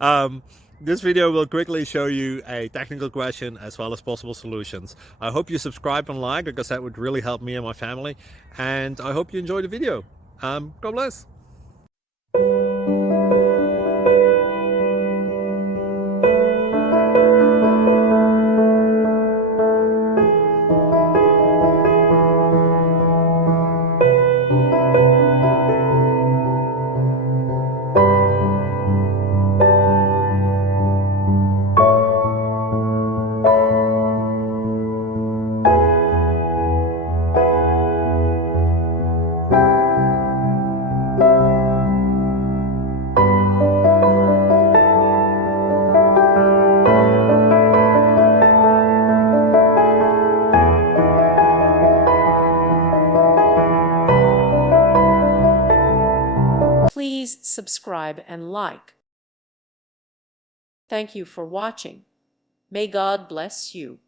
um, this video will quickly show you a technical question as well as possible solutions. I hope you subscribe and like, because that would really help me and my family. And I hope you enjoy the video. God bless. Please subscribe and like. Thank you for watching. May God bless you.